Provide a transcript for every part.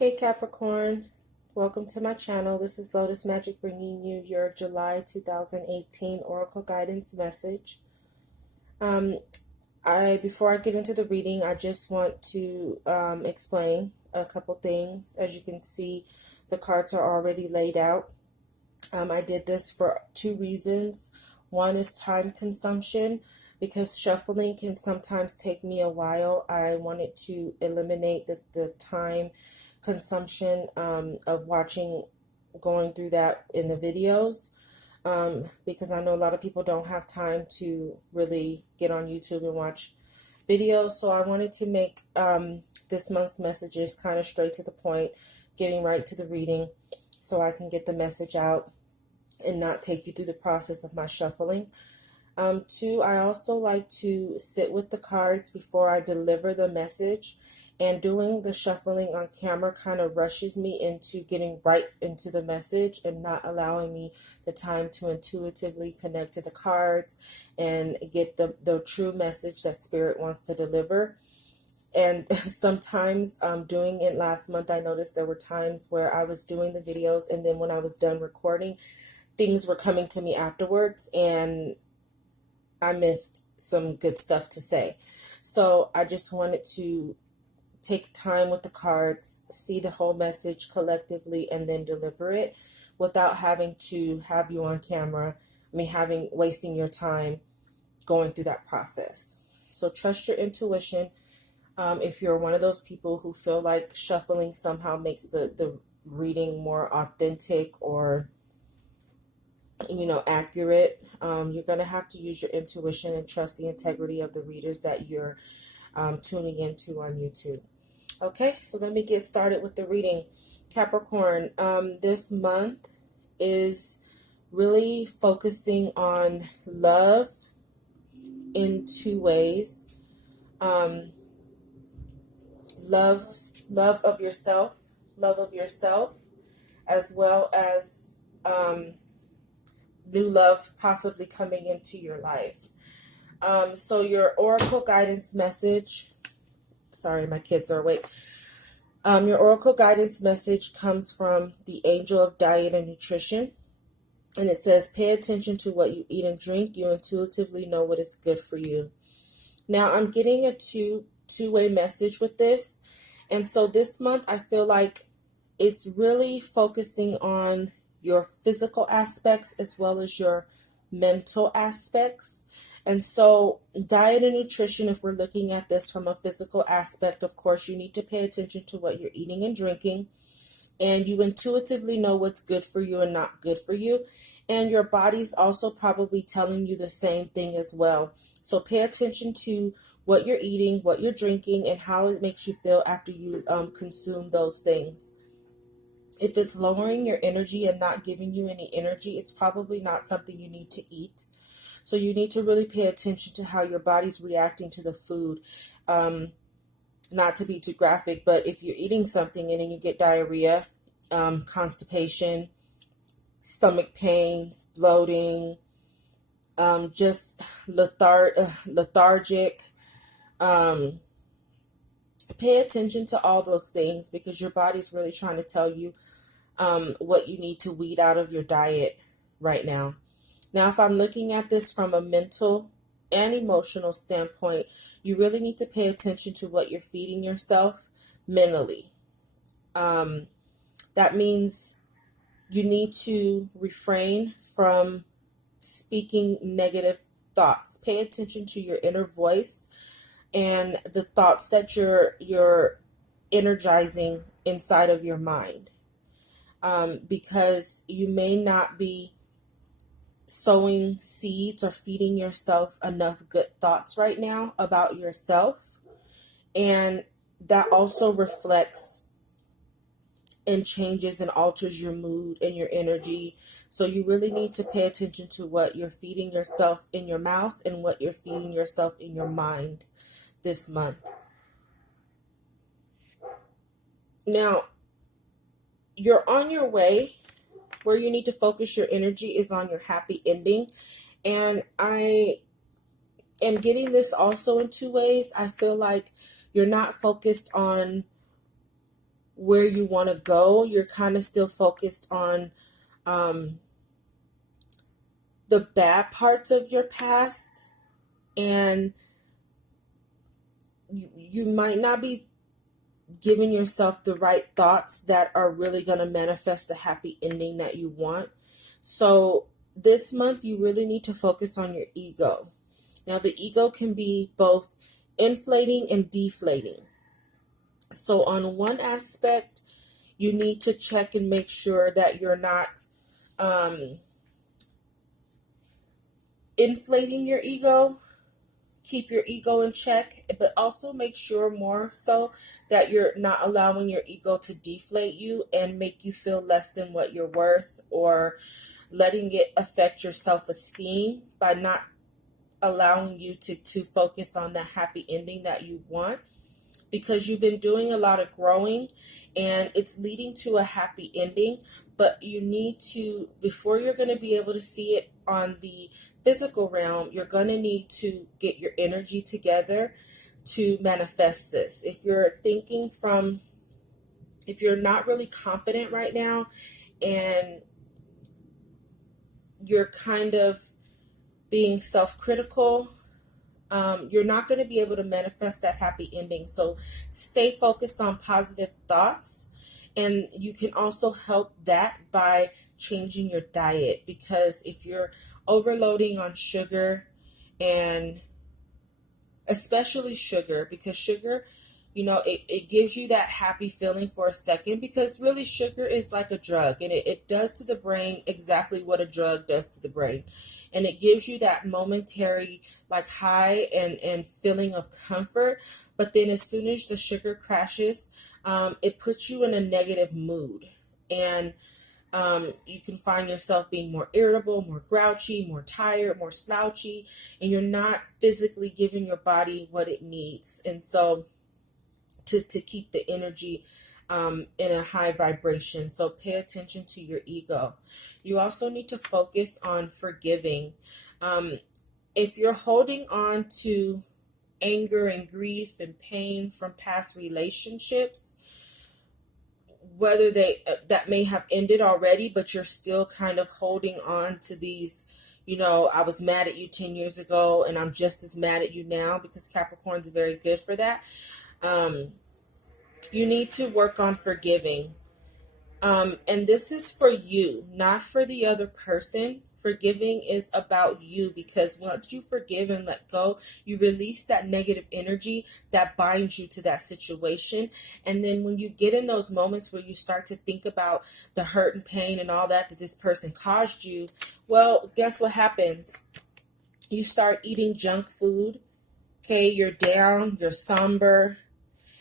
Hey Capricorn, welcome to my channel. This is Lotus Magic bringing you your July 2018 Oracle Guidance message. Before I get into the reading, I just want to explain a couple things. As you can see, the cards are already laid out. I did this for two reasons. One is time consumption, because shuffling can sometimes take me a while. I wanted to eliminate the time consumption of going through that in the videos, because I know a lot of people don't have time to really get on YouTube and watch videos. So I wanted to make this month's messages kind of straight to the point, getting right to the reading so I can get the message out and not take you through the process of my shuffling. Two, I also like to sit with the cards before I deliver the message, and doing the shuffling on camera kind of rushes me into getting right into the message and not allowing me the time to intuitively connect to the cards and get the true message that Spirit wants to deliver. And sometimes doing it last month, I noticed there were times where I was doing the videos, and then when I was done recording, things were coming to me afterwards, and I missed some good stuff to say. So I just wanted to take time with the cards, see the whole message collectively, and then deliver it without having to have you on camera. Wasting your time going through that process. So trust your intuition. If you're one of those people who feel like shuffling somehow makes the reading more authentic or accurate, you're going to have to use your intuition and trust the integrity of the readers that you're tuning into on YouTube. Okay, so let me get started with the reading. Capricorn, this month is really focusing on love in two ways. Love of yourself, as well as new love possibly coming into your life. So your oracle guidance message, sorry, my kids are awake. Your oracle guidance message comes from the angel of diet and nutrition. And it says, pay attention to what you eat and drink. You intuitively know what is good for you. Now I'm getting a two-way message with this. And so this month I feel like it's really focusing on your physical aspects as well as your mental aspects. And so diet and nutrition, if we're looking at this from a physical aspect, of course, you need to pay attention to what you're eating and drinking. And you intuitively know what's good for you and not good for you. And your body's also probably telling you the same thing as well. So pay attention to what you're eating, what you're drinking, and how it makes you feel after you consume those things. If it's lowering your energy and not giving you any energy, it's probably not something you need to eat. So you need to really pay attention to how your body's reacting to the food. Not to be too graphic, but if you're eating something and then you get diarrhea, constipation, stomach pains, bloating, just lethargic, pay attention to all those things, because your body's really trying to tell you what you need to weed out of your diet right now. Now, if I'm looking at this from a mental and emotional standpoint, you really need to pay attention to what you're feeding yourself mentally. That means you need to refrain from speaking negative thoughts. Pay attention to your inner voice and the thoughts that you're energizing inside of your mind, because you may not be sowing seeds or feeding yourself enough good thoughts right now about yourself, and that also reflects and changes and alters your mood and your energy. So you really need to pay attention to what you're feeding yourself in your mouth and what you're feeding yourself in your mind this month. Now, you're on your way. Where you need to focus your energy is on your happy ending. And I am getting this also in two ways. I feel like you're not focused on where you want to go. You're kind of still focused on the bad parts of your past, and you might not be giving yourself the right thoughts that are really going to manifest the happy ending that you want. So this month, you really need to focus on your ego. Now, the ego can be both inflating and deflating. So on one aspect, you need to check and make sure that you're not inflating your ego. Keep your ego in check, but also make sure more so that you're not allowing your ego to deflate you and make you feel less than what you're worth, or letting it affect your self-esteem by not allowing you to focus on the happy ending that you want, because you've been doing a lot of growing and it's leading to a happy ending. But you need to, before you're going to be able to see it on the physical realm, you're going to need to get your energy together to manifest this. If you're not really confident right now, and you're kind of being self-critical, you're not going to be able to manifest that happy ending. So stay focused on positive thoughts. And you can also help that by changing your diet, because if you're overloading on sugar, and especially sugar, because sugar, it gives you that happy feeling for a second, because really sugar is like a drug, and it does to the brain exactly what a drug does to the brain. And it gives you that momentary like high and feeling of comfort. But then as soon as the sugar crashes, it puts you in a negative mood. And you can find yourself being more irritable, more grouchy, more tired, more slouchy, and you're not physically giving your body what it needs. And so to keep the energy in a high vibration. So pay attention to your ego. You also need to focus on forgiving. If you're holding on to anger and grief and pain from past relationships, whether that may have ended already, but you're still kind of holding on to these, I was mad at you 10 years ago and I'm just as mad at you now, because Capricorn's very good for that. You need to work on forgiving. And this is for you, not for the other person. Forgiving is about you, because once you forgive and let go, you release that negative energy that binds you to that situation. And then when you get in those moments where you start to think about the hurt and pain and all that this person caused you, well, guess what happens? You start eating junk food. Okay, you're down, you're somber,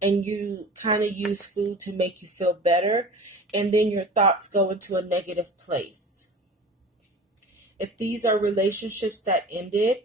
and you kind of use food to make you feel better, and then your thoughts go into a negative place. If these are relationships that ended,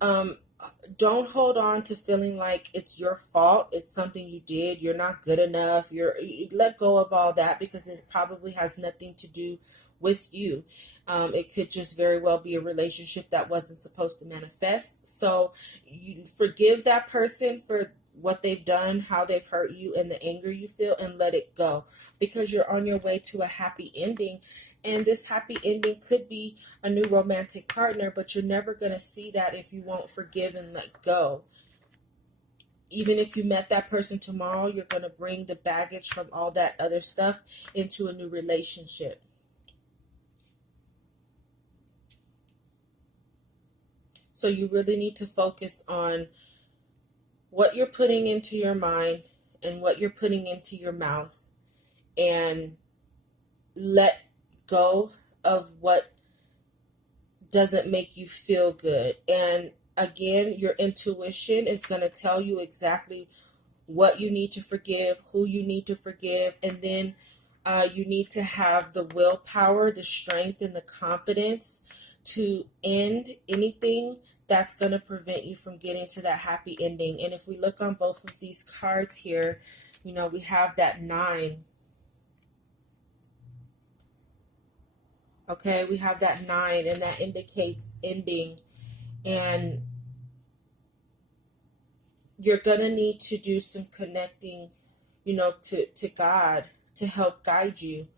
don't hold on to feeling like it's your fault. It's something you did. You're not good enough. You let go of all that, because it probably has nothing to do with you. It could just very well be a relationship that wasn't supposed to manifest. So you forgive that person for what they've done, how they've hurt you, and the anger you feel, and let it go, because you're on your way to a happy ending. And this happy ending could be a new romantic partner, but you're never going to see that if you won't forgive and let go. Even if you met that person tomorrow, you're going to bring the baggage from all that other stuff into a new relationship. So you really need to focus on what you're putting into your mind and what you're putting into your mouth, and let go of what doesn't make you feel good. And again, your intuition is going to tell you exactly what you need to forgive, who you need to forgive, and then you need to have the willpower, the strength, and the confidence to end anything that's going to prevent you from getting to that happy ending. And if we look on both of these cards here, we have that 9. Okay, we have that 9, and that indicates ending. And you're going to need to do some connecting to God to help guide you.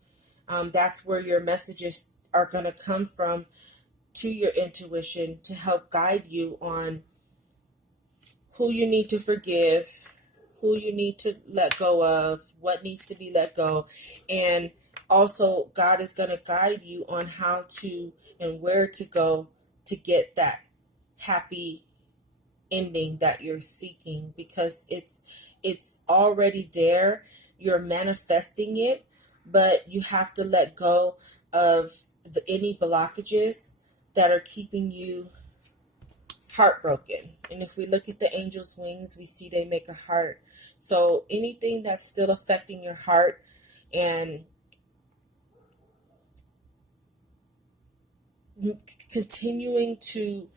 That's where your messages are going to come from, to your intuition, to help guide you on who you need to forgive, who you need to let go of, what needs to be let go. And also, God is going to guide you on how to and where to go to get that happy ending that you're seeking, because it's already there. You're manifesting it, but you have to let go of any blockages that are keeping you heartbroken. And if we look at the angel's wings, we see they make a heart. So anything that's still affecting your heart and continuing to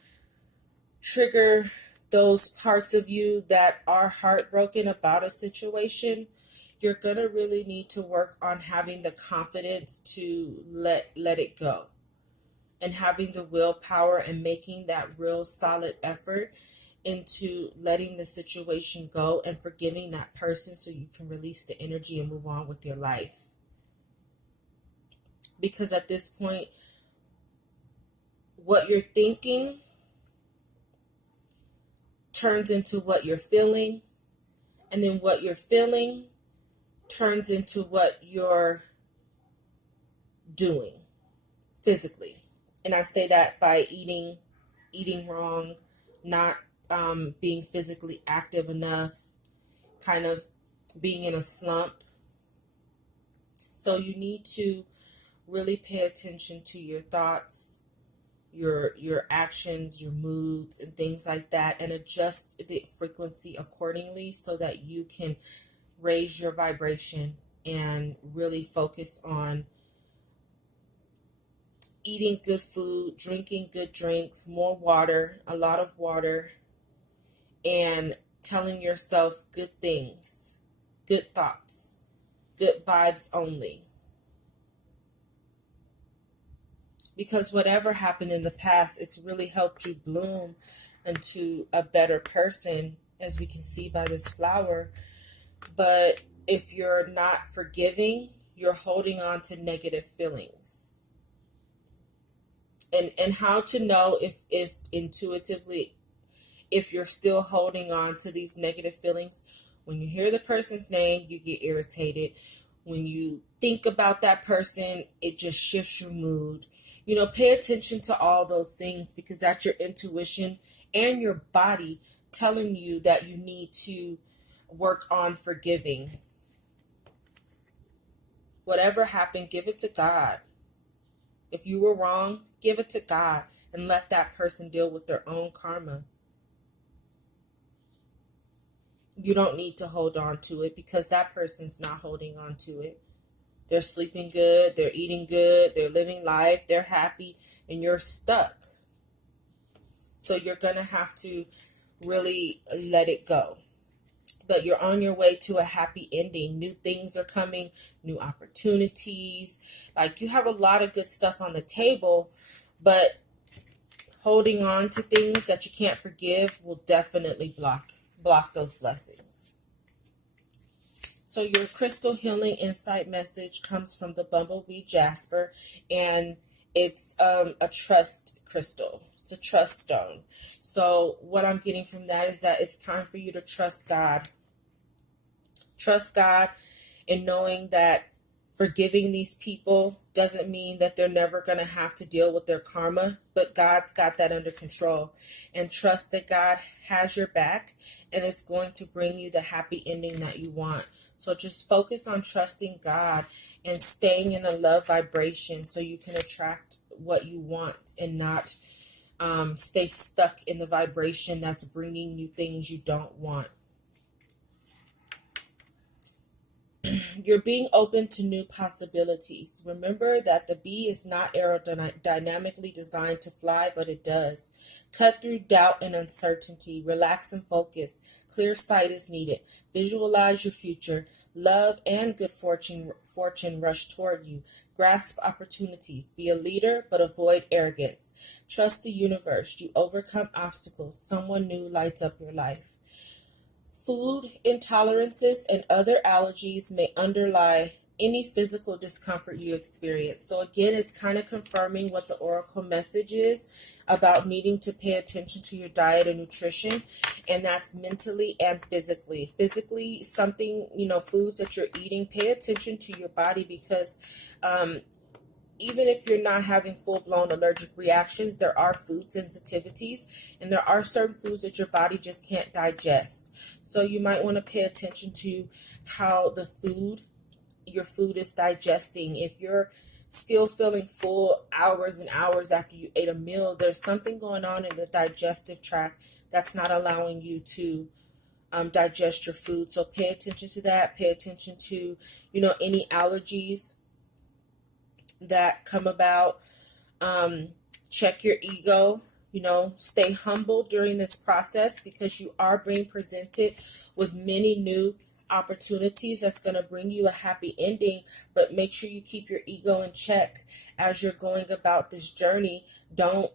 trigger those parts of you that are heartbroken about a situation, you're going to really need to work on having the confidence to let it go, and having the willpower and making that real solid effort into letting the situation go and forgiving that person so you can release the energy and move on with your life. Because at this point, what you're thinking turns into what you're feeling, and then what you're feeling turns into what you're doing physically. And I say that by eating wrong, not being physically active enough, kind of being in a slump. So you need to really pay attention to your thoughts, your actions, your moods, and things like that, and adjust the frequency accordingly so that you can raise your vibration and really focus on eating good food, drinking good drinks, more water, a lot of water, and telling yourself good things, good thoughts, good vibes only. Because whatever happened in the past, it's really helped you bloom into a better person, as we can see by this flower. But if you're not forgiving, you're holding on to negative feelings. And how to know if intuitively, if you're still holding on to these negative feelings. When you hear the person's name, you get irritated. When you think about that person, it just shifts your mood. Pay attention to all those things, because that's your intuition and your body telling you that you need to work on forgiving. Whatever happened, give it to God. If you were wrong, give it to God and let that person deal with their own karma. You don't need to hold on to it, because that person's not holding on to it. They're sleeping good, they're eating good, they're living life, they're happy, and you're stuck. So you're going to have to really let it go. But you're on your way to a happy ending. New things are coming, new opportunities. Like, you have a lot of good stuff on the table, but holding on to things that you can't forgive will definitely block those blessings. So your crystal healing insight message comes from the bumblebee jasper, and it's a trust crystal. It's a trust stone. So what I'm getting from that is that it's time for you to trust God. Trust God in knowing that forgiving these people doesn't mean that they're never going to have to deal with their karma, but God's got that under control. And trust that God has your back, and it's going to bring you the happy ending that you want. So just focus on trusting God and staying in a love vibration so you can attract what you want, and not stay stuck in the vibration that's bringing you things you don't want. You're being open to new possibilities. Remember that the bee is not aerodynamically designed to fly, but it does. Cut through doubt and uncertainty. Relax and focus. Clear sight is needed. Visualize your future. Love and good fortune rush toward you. Grasp opportunities. Be a leader, but avoid arrogance. Trust the universe. You overcome obstacles. Someone new lights up your life. Food intolerances and other allergies may underlie any physical discomfort you experience. So again, it's kind of confirming what the oracle message is about needing to pay attention to your diet and nutrition, and that's mentally and physically. Physically, something, foods that you're eating, pay attention to your body, because even if you're not having full-blown allergic reactions, there are food sensitivities, and there are certain foods that your body just can't digest. So you might want to pay attention to how your food is digesting. If you're still feeling full hours and hours after you ate a meal, there's something going on in the digestive tract that's not allowing you to digest your food. So pay attention to that. Pay attention to, any allergies that come about. Check your ego. Stay humble during this process, because you are being presented with many new opportunities that's going to bring you a happy ending. But make sure you keep your ego in check as you're going about this journey. Don't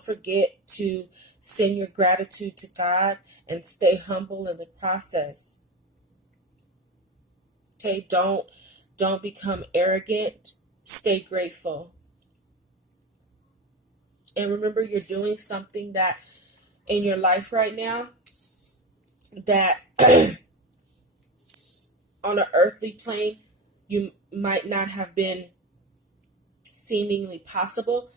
forget to send your gratitude to God and stay humble in the process. Okay, don't become arrogant. Stay grateful. And remember, you're doing something that in your life right now that on an earthly plane you might not have been seemingly possible,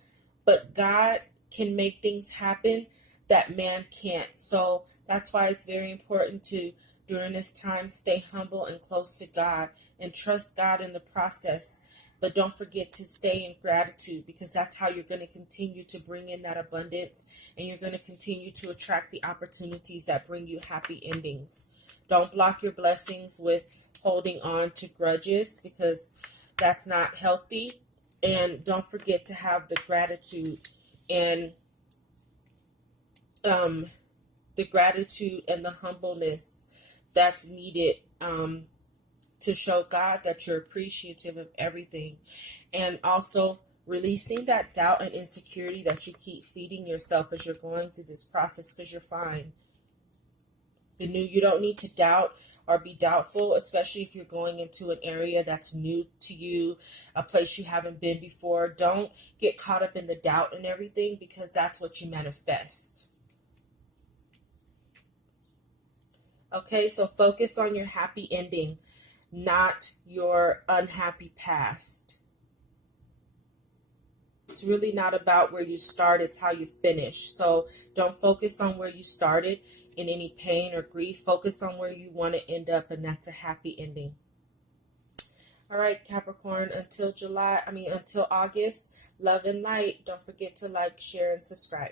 but God can make things happen that man can't. So that's why it's very important to, during this time, stay humble and close to God and trust God in the process. But don't forget to stay in gratitude, because that's how you're going to continue to bring in that abundance, and you're going to continue to attract the opportunities that bring you happy endings. Don't block your blessings with holding on to grudges, because that's not healthy. And don't forget to have the gratitude and the humbleness that's needed to show God that you're appreciative of everything. And also releasing that doubt and insecurity that you keep feeding yourself as you're going through this process, because you're fine. You don't need to doubt or be doubtful, especially if you're going into an area that's new to you, a place you haven't been before. Don't get caught up in the doubt and everything, because that's what you manifest. Okay, so focus on your happy ending, not your unhappy past. It's really not about where you start, it's how you finish. So don't focus on where you started in any pain or grief. Focus on where you want to end up, and that's a happy ending. All right, Capricorn, until August, love and light. Don't forget to like, share, and subscribe.